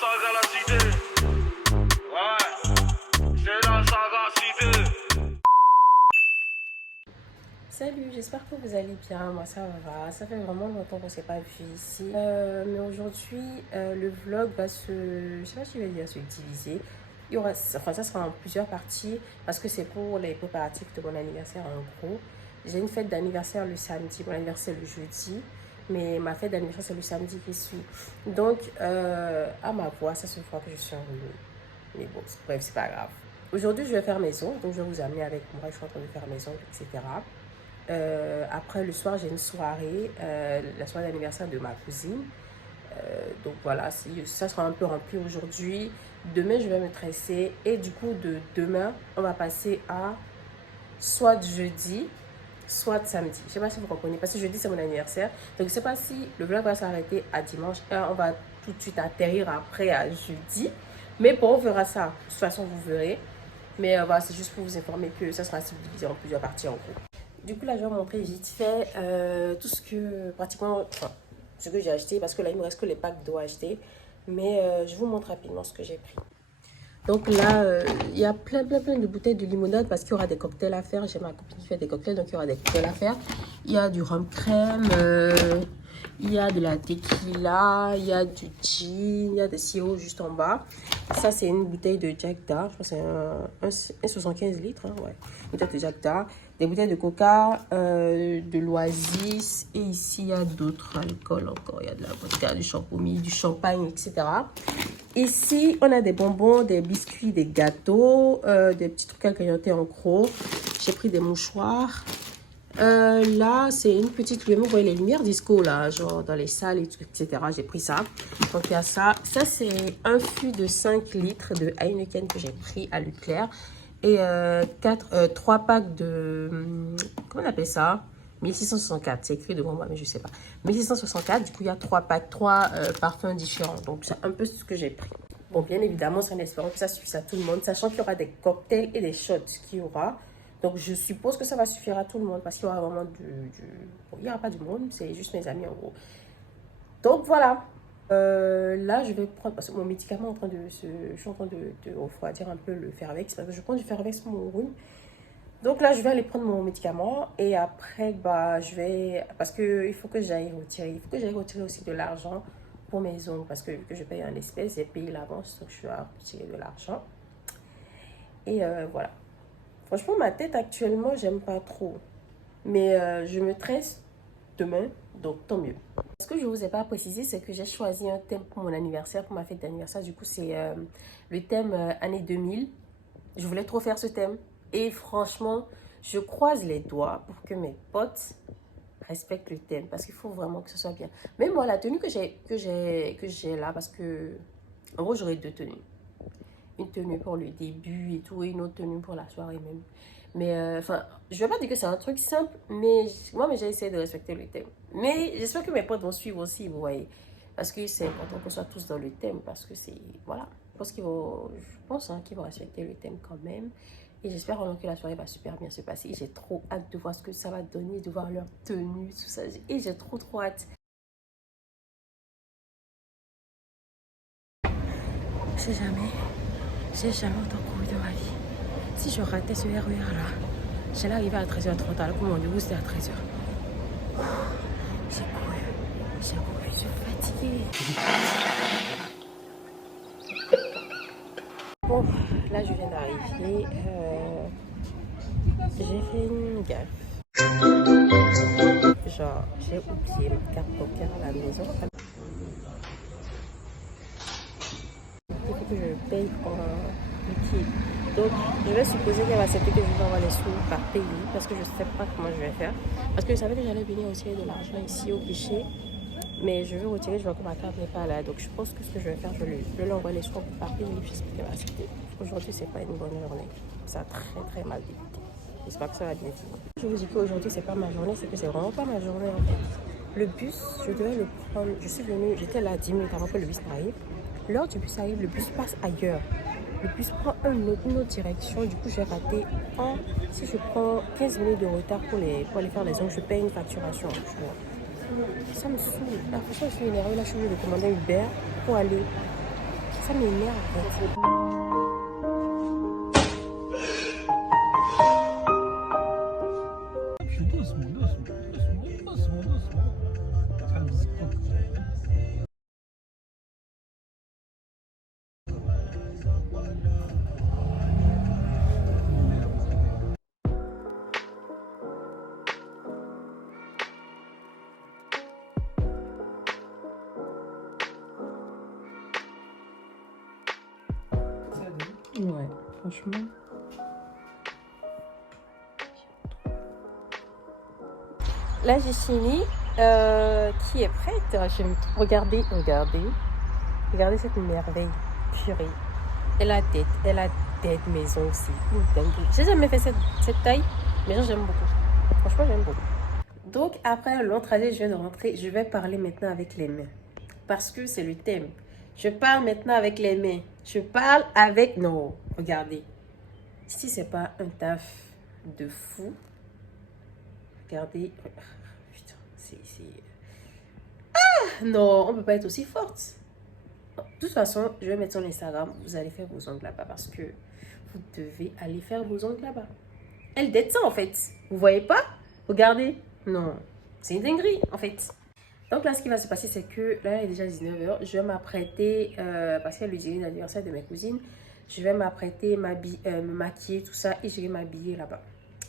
saga la cité. Ouais, c'est la saga cité. Salut, j'espère que vous allez bien. Moi ça va, ça fait vraiment longtemps qu'on ne s'est pas vu ici. Mais aujourd'hui, le vlog va je sais pas si je vais dire se diviser. Il y aura, enfin ça sera en plusieurs parties parce que c'est pour les préparatifs de mon anniversaire en gros. J'ai une fête d'anniversaire le samedi, mon anniversaire le jeudi. Mais ma fête d'anniversaire c'est le samedi qui suit. Donc à ma voix, ça se voit que je suis enrhumée. Mais bon, bref, c'est pas grave. Aujourd'hui, je vais faire mes ongles, donc je vais vous amener avec moi. Je suis en train de faire mes ongles, etc. Après le soir j'ai une soirée, la soirée d'anniversaire de ma cousine, donc voilà, ça sera un peu rempli aujourd'hui. Demain je vais me tresser et du coup de demain on va passer à soit jeudi soit samedi. Je sais pas si vous comprenez parce que jeudi c'est mon anniversaire, donc je sais pas si le vlog va s'arrêter à dimanche et on va tout de suite atterrir après à jeudi, mais bon on verra ça, de toute façon vous verrez. Mais voilà, c'est juste pour vous informer que ça sera divisé en plusieurs parties en gros. Du coup, là, je vais vous montrer vite fait tout ce que, pratiquement, enfin, ce que j'ai acheté. Parce que là, il me reste que les packs d'eau à acheter. Mais je vous montre rapidement ce que j'ai pris. Donc là, il y a plein de bouteilles de limonade parce qu'il y aura des cocktails à faire. J'ai ma copine qui fait des cocktails, donc il y aura des cocktails à faire. Il y a du rhum crème, il y a de la tequila, il y a du gin, il y a des sirops juste en bas. Ça, c'est une bouteille de Jack Da. Je crois que c'est un 75 litres. Hein, ouais. Une bouteille de Jack Da. Des bouteilles de coca, de l'oasis. Et ici, il y a d'autres alcools encore. Il y a de la vodka, du champomis, du champagne, etc. Ici, on a des bonbons, des biscuits, des gâteaux, des petits trucs à grignoter en gros. J'ai pris des mouchoirs. Là, c'est une petite lumière. Vous voyez les lumières disco, là, genre dans les salles, et tout, etc. J'ai pris ça. Donc, il y a ça. Ça, c'est un fût de 5 litres de Heineken que j'ai pris à Leclerc. Et 3 packs de... Comment on appelle ça? 1664. C'est écrit devant moi, mais je ne sais pas. 1664. Du coup, il y a 3 packs, 3 parfums différents. Donc, c'est un peu ce que j'ai pris. Bon, bien évidemment, c'est en espérant que ça suffise à tout le monde. Sachant qu'il y aura des cocktails et des shots qu'il y aura. Donc, je suppose que ça va suffire à tout le monde parce qu'il y aura vraiment Bon, il n'y aura pas du monde, c'est juste mes amis en gros. Donc, voilà. Là, je vais prendre... Parce que mon médicament est en train de je suis en train de refroidir un peu le Fervex. Parce que je prends du Fervex pour mon rhume. Donc là, je vais aller prendre mon médicament. Et après, bah, je vais... Parce qu'il faut que j'aille retirer. Il faut que j'aille retirer aussi de l'argent pour mes ongles. Parce que vu que je paye en espèces, j'ai payé l'avance. Donc, je dois retirer de l'argent. Et voilà. Franchement, ma tête actuellement, j'aime pas trop. Mais je me tresse demain, donc tant mieux. Ce que je ne vous ai pas précisé, c'est que j'ai choisi un thème pour mon anniversaire, pour ma fête d'anniversaire. Du coup, c'est le thème année 2000. Je voulais trop faire ce thème. Et franchement, je croise les doigts pour que mes potes respectent le thème. Parce qu'il faut vraiment que ce soit bien. Même moi, la tenue que j'ai là, parce que en gros, j'aurai 2 tenues. Une tenue pour le début et tout, et une autre tenue pour la soirée même. Mais enfin, je vais pas dire que c'est un truc simple, mais moi, j'ai essayé de respecter le thème. Mais j'espère que mes potes vont suivre aussi, vous voyez. Parce que c'est important qu'on soit tous dans le thème, parce que c'est, voilà. Je pense hein, qu'ils vont respecter le thème quand même. Et j'espère vraiment que la soirée va super bien se passer. J'ai trop hâte de voir ce que ça va donner, de voir leur tenue, tout ça. Et j'ai trop hâte. J'ai jamais autant couru de ma vie. Si je ratais ce RER là, j'allais arriver à 13h30 alors que mon rendez-vous c'était à 13h. J'ai couru, je suis fatiguée. Bon, là je viens d'arriver. J'ai fait une gaffe. Genre, j'ai oublié ma carte bancaire à la maison. Il faut que je paye en liquide. Donc, je vais supposer qu'elle va accepter que je vais avoir les sous par pays parce que je ne sais pas comment je vais faire. Parce que je savais que j'allais venir retirer de l'argent ici au guichet. Mais je veux retirer, je vois que ma carte n'est pas là. Donc, je pense que ce que je vais faire, je lui envoie les sous par pays. J'espère qu'elle va accepter. Aujourd'hui, c'est pas une bonne journée. Ça a très mal débuté. J'espère que ça va bien finir. Je vous dis qu'aujourd'hui, c'est pas ma journée. C'est que c'est vraiment pas ma journée en fait. Le bus, je devais le prendre. Je suis venue, j'étais là 10 minutes avant que le bus n'arrive. L'heure du bus arrive, le bus passe ailleurs. Le bus prend une autre direction. Du coup, j'ai raté si je prends 15 minutes de retard pour aller faire les ongles, je paye une facturation. Ça me saoule. Là, franchement, je suis énervée. Là, je suis venue de commander Uber pour aller Ça m'énerve en fait. Doucement, doucement. Ouais, franchement. Là, j'ai fini. Qui est prête? J'aime trop. Regardez. Regardez cette merveille. Purée. Elle a tête maison aussi. J'ai jamais fait cette taille, mais j'aime beaucoup. Franchement, j'aime beaucoup. Donc, après un long trajet, je viens de rentrer. Je vais parler maintenant avec les mains. Parce que c'est le thème. Je parle maintenant avec les mains. Je parle avec... Non, regardez. Si c'est pas un taf de fou, regardez. Putain, non, on peut pas être aussi forte. De toute façon, je vais mettre sur Instagram. Vous allez faire vos ongles là-bas parce que vous devez aller faire vos ongles là-bas. Elle dette ça en fait. Vous voyez pas? Regardez. Non, c'est une dinguerie en fait. Donc là, ce qui va se passer, c'est que là, il est déjà 19h. Je vais m'apprêter, parce qu'il y a le dîner d'anniversaire de mes cousines. Je vais m'apprêter, me maquiller, tout ça, et je vais m'habiller là-bas.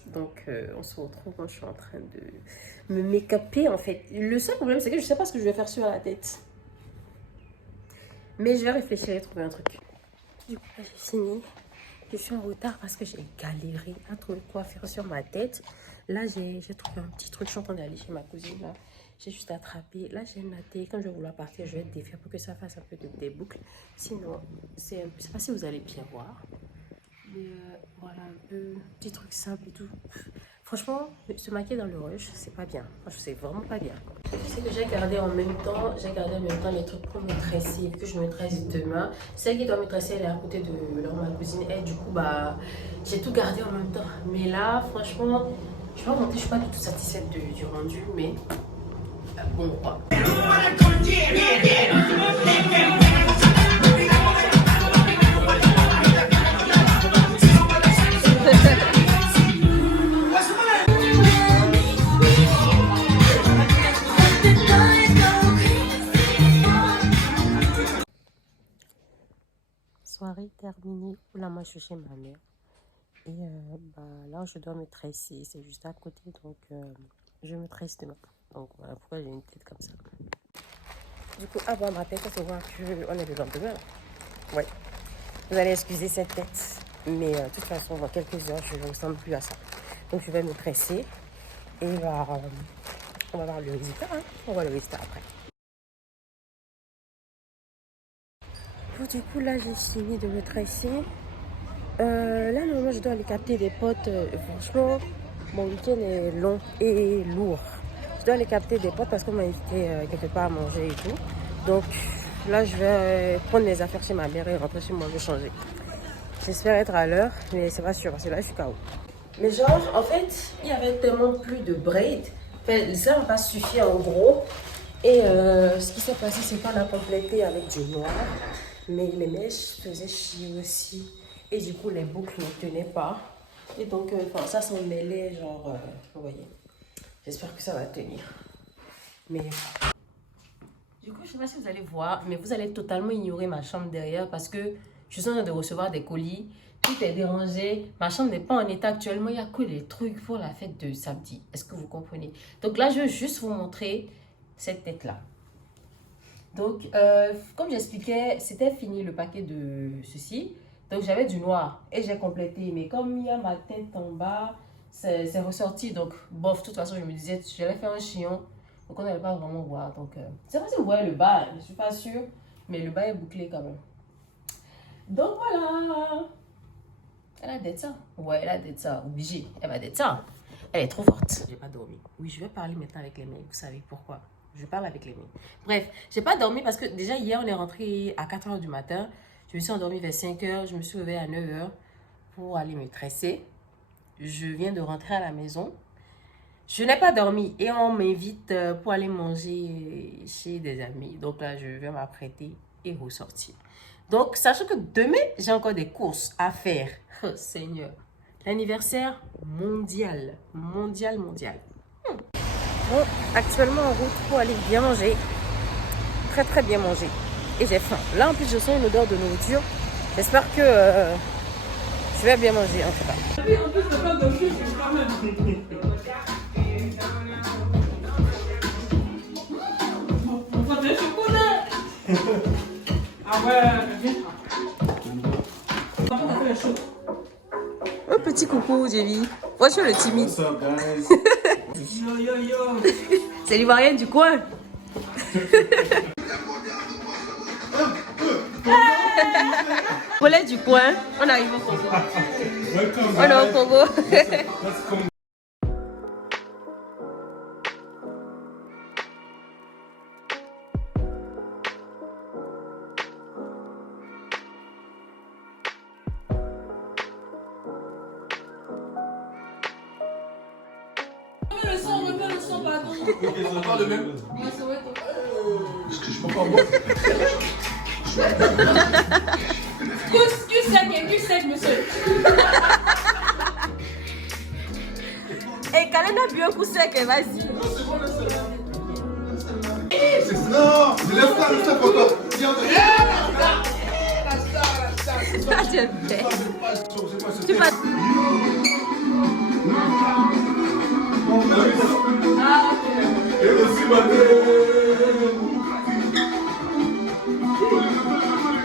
Donc, on se retrouve quand je suis en train de me make-upper, en fait. Le seul problème, c'est que je ne sais pas ce que je vais faire sur la tête. Mais je vais réfléchir et trouver un truc. Du coup, là, j'ai fini. Je suis en retard parce que j'ai galéré à trouver quoi faire sur ma tête. Là, j'ai trouvé un petit truc. Je suis en train d'aller chez ma cousine, là. J'ai juste attrapé. Là, j'ai noté. Quand je vais vouloir partir, je vais défaire pour que ça fasse un peu des boucles. Sinon, je ne sais pas si vous allez bien voir. Mais voilà, un peu petit truc simple et tout. Franchement, se maquiller dans le rush, c'est pas bien. Franchement, c'est vraiment pas bien. C'est que j'ai gardé en même temps les trucs pour me tresser, que je me tresse demain. Celle qui doit me tresser, elle est à côté de ma cousine. Et du coup, bah, j'ai tout gardé en même temps. Mais là, franchement, je vais pas mentir, je suis pas du tout satisfaite du rendu, mais bon, quoi. Soirée terminée. Là, moi, je suis chez ma mère. Et bah, là, je dois me tresser. C'est juste à côté, donc je me tresse demain. Donc voilà pourquoi j'ai une tête comme ça. Du coup, avant ma tête, ça se voit qu'on est le lendemain. Ouais. Vous allez excuser cette tête. Mais de toute façon, dans quelques heures, je ne ressemble plus à ça. Donc, je vais me tresser. Et bah, on va voir le résultat. Hein. On va voir le résultat après. Bon, du coup, là, j'ai fini de me tresser. Là, normalement, je dois aller capter des potes. Franchement, mon week-end est long et lourd. Je dois aller capter des potes parce qu'on m'a invité quelque part à manger et tout. Donc, là, je vais prendre mes affaires chez ma mère et rentrer chez moi, je vais changer. J'espère être à l'heure, mais c'est pas sûr parce que là, je suis KO. Mais genre, en fait, il y avait tellement plus de braids. Enfin, ça n'a pas suffi en gros. Et ce qui s'est passé, c'est qu'on a complété avec du noir. Mais les mèches faisaient chier aussi. Et du coup, les boucles ne tenaient pas. Et donc, ça s'en mêlait, genre, vous voyez. J'espère que ça va tenir. Mais du coup, je ne sais pas si vous allez voir, mais vous allez totalement ignorer ma chambre derrière parce que je suis en train de recevoir des colis. Tout est dérangé. Ma chambre n'est pas en état actuellement. Il n'y a que des trucs pour la fête de samedi. Est-ce que vous comprenez? Donc là, je veux juste vous montrer cette tête-là. Donc, comme j'expliquais, c'était fini le paquet de ceci. Donc, j'avais du noir et j'ai complété. Mais comme il y a ma tête en bas, c'est ressorti. Donc, bof, de toute façon, je me disais, j'allais faire un chignon. Donc, on n'allait pas vraiment voir. Donc, je ne sais pas si vous voyez le bas, je ne suis pas sûre. Mais le bas est bouclé quand même. Donc, voilà. Elle a d'être ça. Ouais, elle a d'être ça. Obligée. Elle va d'être ça. Elle est trop forte. J'ai pas dormi. Oui, je vais parler maintenant avec les mains. Vous savez pourquoi? Je parle avec les mains. Bref, j'ai pas dormi parce que déjà hier, on est rentré à 4h du matin. Je me suis endormie vers 5h. Je me suis réveillée à 9h pour aller me tresser. Je viens de rentrer à la maison. Je n'ai pas dormi et on m'invite pour aller manger chez des amis. Donc là, je vais m'apprêter et ressortir. Donc, sachant que demain, j'ai encore des courses à faire. Oh, Seigneur. L'anniversaire mondial. Mondial. Bon, actuellement en route pour aller bien manger. Très très bien manger. Et j'ai faim. Là, en plus, je sens une odeur de nourriture. J'espère que je vais bien manger en tout cas. Un petit coucou, Jamie. Voici le timide. C'est l'ivoirienne du coin. Volet du coin. On arrive au Congo. On est au Congo. Cul sec, monsieur. Et Kalena a bu un coup sec, vas-y. Non, je laisse pas le sac encore. Ah, tu es bête. Tu vas...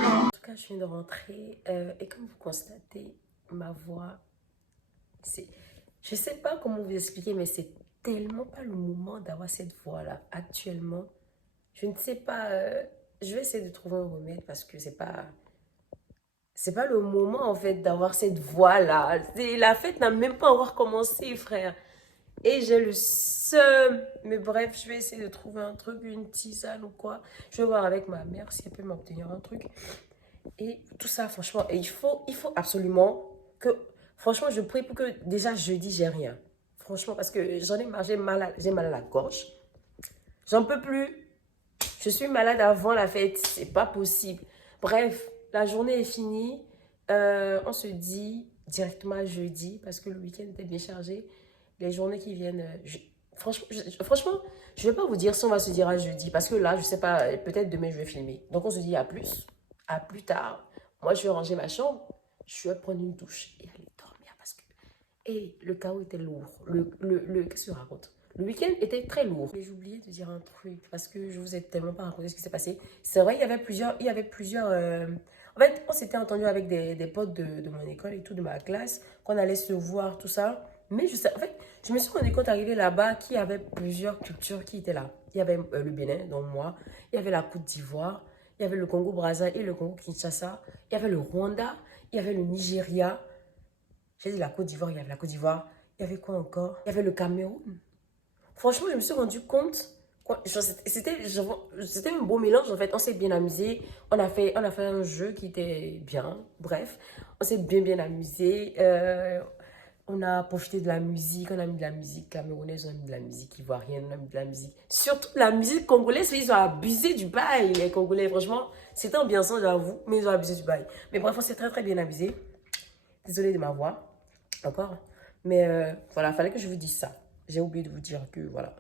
En tout cas, je viens de rentrer et comme vous constatez, ma voix, c'est... Je sais pas comment vous expliquer, mais c'est tellement pas le moment d'avoir cette voix-là actuellement. Je ne sais pas, je vais essayer de trouver un remède parce que c'est pas le moment en fait d'avoir cette voix-là. La fête n'a même pas encore commencé, frère. Et j'ai le seum. Mais bref, je vais essayer de trouver un truc, une tisane ou quoi. Je vais voir avec ma mère si elle peut m'obtenir un truc. Et tout ça, franchement, il faut absolument que... Franchement, je prie pour que déjà jeudi, j'ai rien. Franchement, parce que j'en ai marre, j'ai mal à la gorge. J'en peux plus. Je suis malade avant la fête. C'est pas possible. Bref, la journée est finie. On se dit directement à jeudi parce que le week-end était bien chargé. Les journées qui viennent... Franchement, je ne vais pas vous dire si on va se dire à jeudi parce que là, je sais pas, peut-être demain, je vais filmer. Donc, on se dit à plus. À plus tard. Moi, je vais ranger ma chambre. Je vais prendre une douche et aller dormir parce que... Et le chaos était lourd. Qu'est-ce que je raconte? Le week-end était très lourd. Mais j'ai oublié de dire un truc parce que je vous ai tellement pas raconté ce qui s'est passé. C'est vrai, il y avait plusieurs... En fait, on s'était entendu avec des potes de mon école et tout, de ma classe, qu'on allait se voir, tout ça. Mais en fait, je me suis rendu compte arrivé là-bas qu'il y avait plusieurs cultures qui étaient là. Il y avait le Bénin, donc moi. Il y avait la Côte d'Ivoire. Il y avait le Congo-Brazza et le Congo-Kinshasa. Il y avait le Rwanda. Il y avait le Nigeria. J'ai dit la Côte d'Ivoire, il y avait la Côte d'Ivoire. Il y avait quoi encore? Il y avait le Cameroun. Franchement, je me suis rendu compte. C'était un beau mélange en fait. On s'est bien amusé. On a fait un jeu qui était bien. Bref, on s'est bien amusé. On a profité de la musique. On a mis de la musique camerounaise, on a mis de la musique ivoirienne, on a mis de la musique. Surtout de la musique congolaise. Ils ont abusé du bail, les Congolais. Franchement, c'était ambiançant, j'avoue. Mais ils ont abusé du bail. Mais bref, on s'est très bien amusé. Désolée de ma voix. Encore. Mais voilà, il fallait que je vous dise ça. J'ai oublié de vous dire que voilà.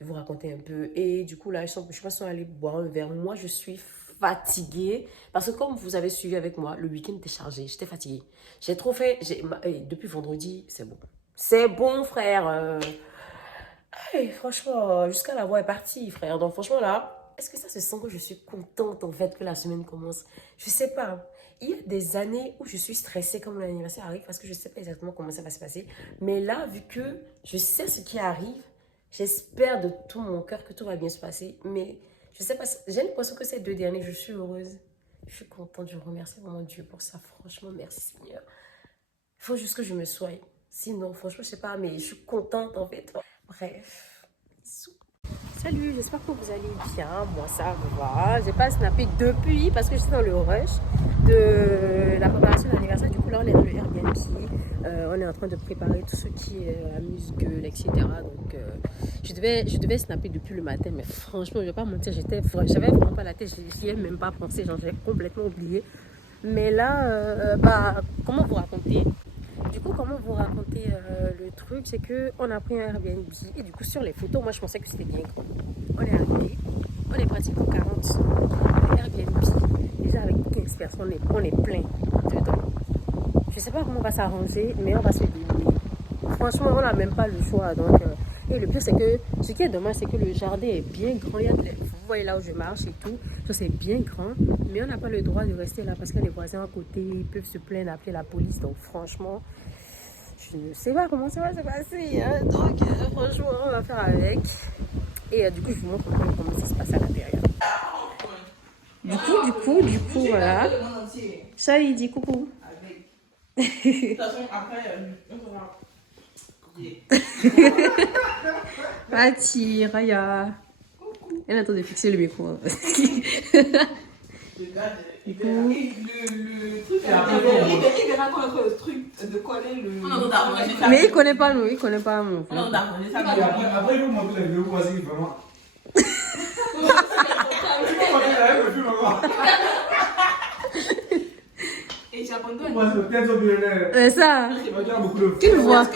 De vous raconter un peu. Et du coup, là, je pense qu'on allait boire un verre. Moi, je suis fatiguée. Parce que comme vous avez suivi avec moi, le week-end était chargé. J'étais fatiguée. J'ai trop fait. Depuis vendredi, c'est bon. C'est bon, frère. Franchement, jusqu'à la voix est partie, frère. Donc, franchement, là, est-ce que ça se sent que je suis contente, en fait, que la semaine commence? Je sais pas. Il y a des années où je suis stressée comme l'anniversaire arrive parce que je sais pas exactement comment ça va se passer. Mais là, vu que je sais ce qui arrive, j'espère de tout mon cœur que tout va bien se passer. Mais je sais pas, j'ai l'impression que ces 2 derniers, je suis heureuse. Je suis contente, je remercie vraiment Dieu pour ça. Franchement, merci Seigneur. Il faut juste que je me soigne. Sinon, franchement, je sais pas, mais je suis contente en fait. Bref, bisous. Salut, j'espère que vous allez bien. Moi, ça va. J'ai pas snappé depuis parce que j'étais dans le rush de la préparation de l'anniversaire. Du coup, là, on est dans le Airbnb. On est en train de préparer tout ce qui est amuse-gueule, etc. Donc, je devais snapper depuis le matin, mais franchement, je vais pas mentir, j'avais vraiment pas la tête. J'y ai même pas pensé. J'ai complètement oublié. Mais là, comment vous raconter? Du coup, comment vous raconter le truc, c'est que on a pris un Airbnb et du coup sur les photos, moi je pensais que c'était bien grand. On est arrivé, on est pratiquement 40. Airbnb, déjà avec 15 personnes, on est plein dedans. Je sais pas comment on va s'arranger, mais on va se débrouiller. Franchement, on n'a même pas le choix. Donc, et le pire, c'est que ce qui est dommage, c'est que le jardin est bien grand. Vous voyez là où je marche et tout, ça c'est bien grand, mais on n'a pas le droit de rester là parce que les voisins à côté ils peuvent se plaindre, appeler la police. Donc franchement, je ne sais pas comment ça va se passer, hein. Donc franchement, on va faire avec. Et du coup, je vous montre un peu comment ça se passe à l'intérieur. Du coup, voilà. Ça, il dit coucou. De toute façon, après, on va... Mati, Raya. Elle est en train de fixer le micro. Le truc, il verra quoi le truc de coller le. Mais il connaît pas nous, il connaît pas nous. Après, il faut montrer les deux voisins vraiment. Et j'abandonne. C'est ça. Tu le vois.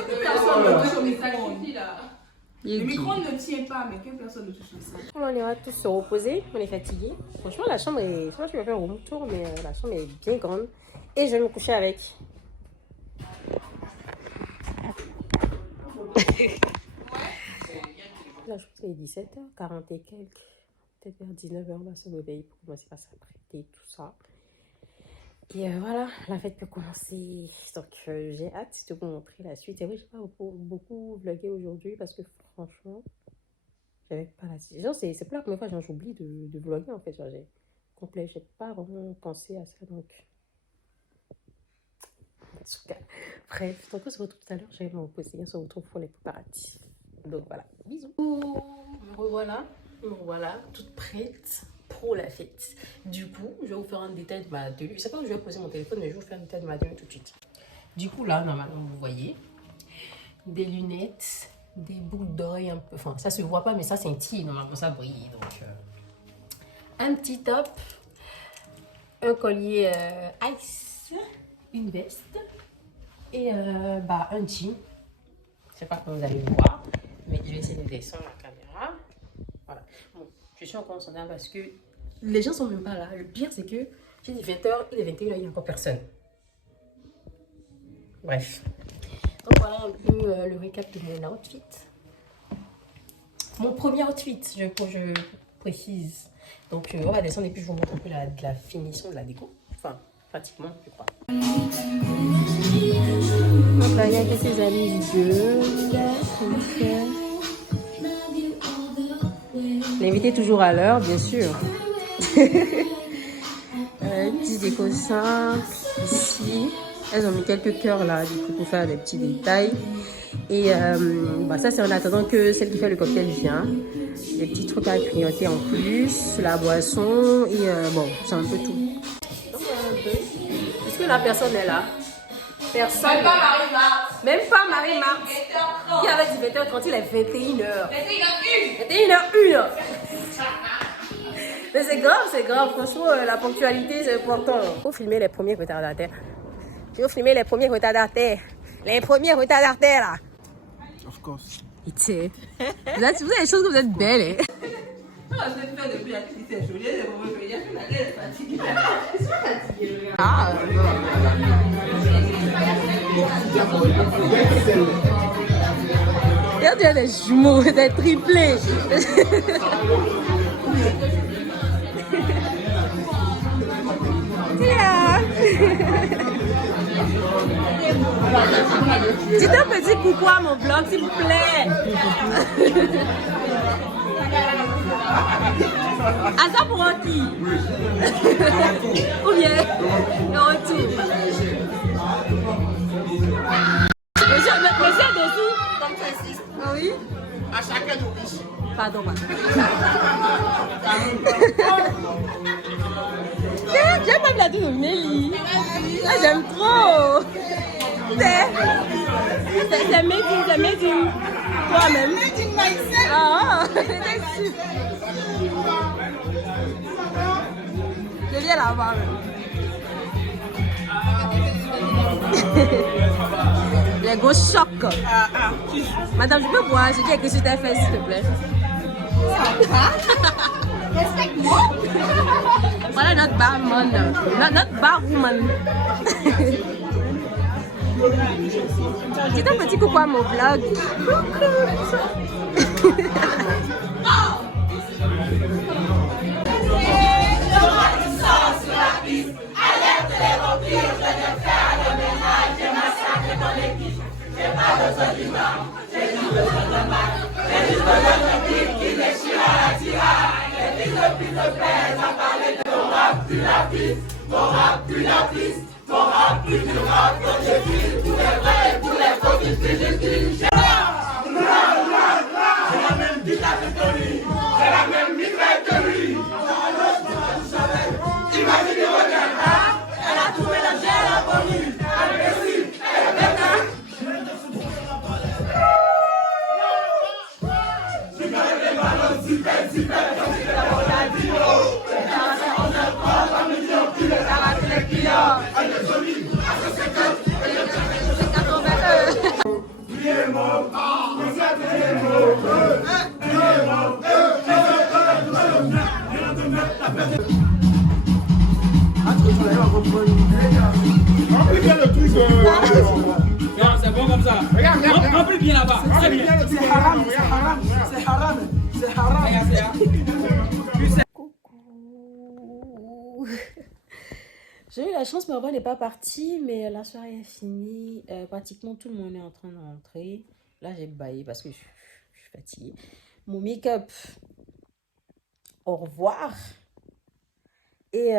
Le micro ne tient pas, mais que personne ne touche ça. On ira tous se reposer, on est fatigué. Franchement, la chambre est. Franchement, je vais faire un room tour, mais la chambre est bien grande. Et je vais me coucher avec. Là, je pense qu'il est 17h40 et quelques. Peut-être vers 19h, on va se réveiller pour commencer à s'apprêter, tout ça. Et voilà, la fête peut commencer. Donc, j'ai hâte de vous montrer la suite. Et oui, je n'ai pas beaucoup vlogué aujourd'hui parce que franchement, j'avais pas la suite. Genre, c'est pas la première fois que j'oublie de vlogger en fait. J'ai pas vraiment pensé à ça. Donc, en tout cas, bref, donc on se retrouve tout à l'heure. Je vais me reposer. On se retrouve pour les préparatifs. Donc voilà, bisous. Me revoilà, toute prête pour la fête. Du coup, je vais vous faire un détail de ma tenue. Je sais pas où je vais poser mon téléphone, mais je vais vous faire un détail de ma tenue tout de suite. Du coup, là, normalement, vous voyez des lunettes, des boucles d'oreilles un peu. Enfin, ça se voit pas, mais ça scintille. Normalement, ça brille. Donc, un petit top, un collier ice, une veste et un jean. Je sais pas comment vous allez le voir, mais je vais essayer de descendre la caméra. Voilà. Bon, je suis encore en sondage parce que les gens sont même pas là. Le pire, c'est que j'ai dit 20h, il est 21h, il n'y a encore personne. Bref. Donc voilà un peu le récap de mon outfit. Mon premier outfit, je précise. Donc on va descendre et puis je vous montre un peu la finition de la déco. Enfin, pratiquement, je crois. Donc là, il y a que ses amis L'invité toujours à l'heure, bien sûr. Petit déco simple ici. Elles ont mis quelques cœurs là, du coup, pour faire des petits détails. Et ça, c'est en attendant que celle qui fait le cocktail vient. Des petits trucs à grignoter en plus, la boisson et c'est un peu tout. Donc voilà un peu. Est-ce que la personne est là? Personne. Même pas Marie-Marthe. Même pas Marie-Marthe. Qui avait dit 20h30, il est 21h. 21h01. Mais c'est grave. Franchement, la ponctualité, c'est important. Il faut filmer les premiers retardataires. Il faut filmer les premiers retardataires. Les premiers retardataires, là. Of course. Vous avez des choses que vous êtes belles, hein. Non, je vais faire depuis l'activité. Je voulais les moments que je suis fatiguée. Je suis fatiguée. Ah. Regarde, il y a des jumeaux, des triplés. Dites un petit coucou à mon blog, s'il vous plaît. À ça pour un qui? Ou bien le retour. Monsieur dessous. Comme ça ici. Ah oui? À chacun de nous. Pardon. J'aime pas la tête de Mélie. Ah, j'aime trop. C'est made in toi-même. Ah, je viens là-bas. Les gros chocs. Madame, je peux boire. Je dis quelque chose t'as fait, s'il te plaît. Respecte-moi. Voilà notre barman. Notre barwoman. Dites un petit coucou à mon vlog. Remplis bien le truc. Regarde, c'est bon comme ça. Regarde. Remplis bien là-bas. Très bien. C'est haram. C'est haram. C'est haram. Coucou. J'ai eu la chance, mais n'est pas partie, mais la soirée est finie. Pratiquement tout le monde est en train de rentrer. Là, j'ai baillé parce que je suis fatiguée. Mon make-up, au revoir. Et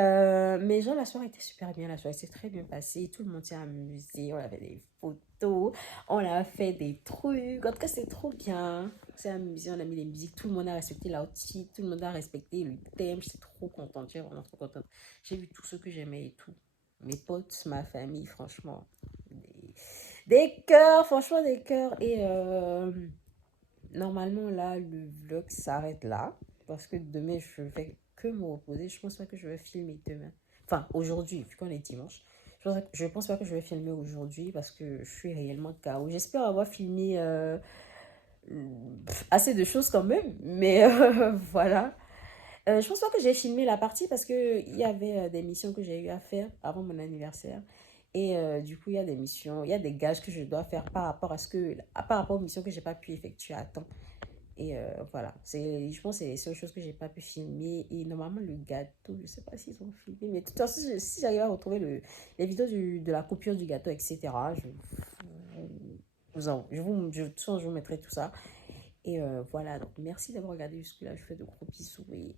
mais genre, la soirée était super bien. La soirée s'est très bien passée. Tout le monde s'est amusé. On a fait des photos. On a fait des trucs. En tout cas, c'était trop bien. On s'est amusé. On a mis les musiques. Tout le monde a respecté l'outfit. Tout le monde a respecté le thème. J'étais trop contente. J'étais vraiment trop contente. J'ai vu tout ce que j'aimais et tout. Mes potes, ma famille, franchement. Des cœurs. Franchement, des cœurs. Et normalement, là, le vlog s'arrête là. Parce que demain, je vais que me reposer. Je pense pas que je vais filmer demain. Enfin, aujourd'hui, vu qu'on est dimanche. Je pense pas que je vais filmer aujourd'hui parce que je suis réellement KO. J'espère avoir filmé assez de choses quand même. Mais voilà. Je pense pas que j'ai filmé la partie parce qu'il y avait des missions que j'ai eu à faire avant mon anniversaire. Et du coup, il y a des missions, il y a des gages que je dois faire par rapport aux missions que j'ai pas pu effectuer à temps. Et voilà, je pense que c'est les seules choses que j'ai pas pu filmer. Et normalement, le gâteau, je sais pas s'ils ont filmé. Mais de toute façon, si j'arrive à retrouver les vidéos de la coupure du gâteau, etc., de toute façon, je vous mettrai tout ça. Et voilà, donc merci d'avoir regardé jusque-là. Je vous fais de gros bisous et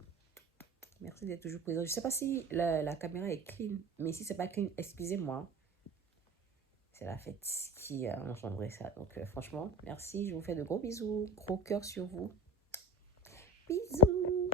merci d'être toujours présent. Je sais pas si la caméra est clean, mais si c'est pas clean, excusez-moi. C'est la fête qui a engendré ça. Donc franchement, merci. Je vous fais de gros bisous. Gros cœur sur vous. Bisous.